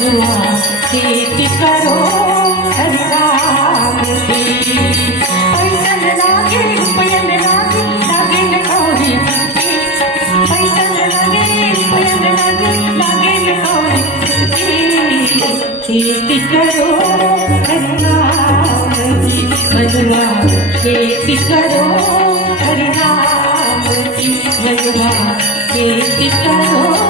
मनुआ खेती करो हरि राम की। पैदल लागे रुपयन लागे लागे न कौड़ी, पैदल लागे रुपयन लागे लागे न कौड़ी, खेती करो हरि राम की। मनुआ खेती करो हरि राम की, मनुआ खेती करो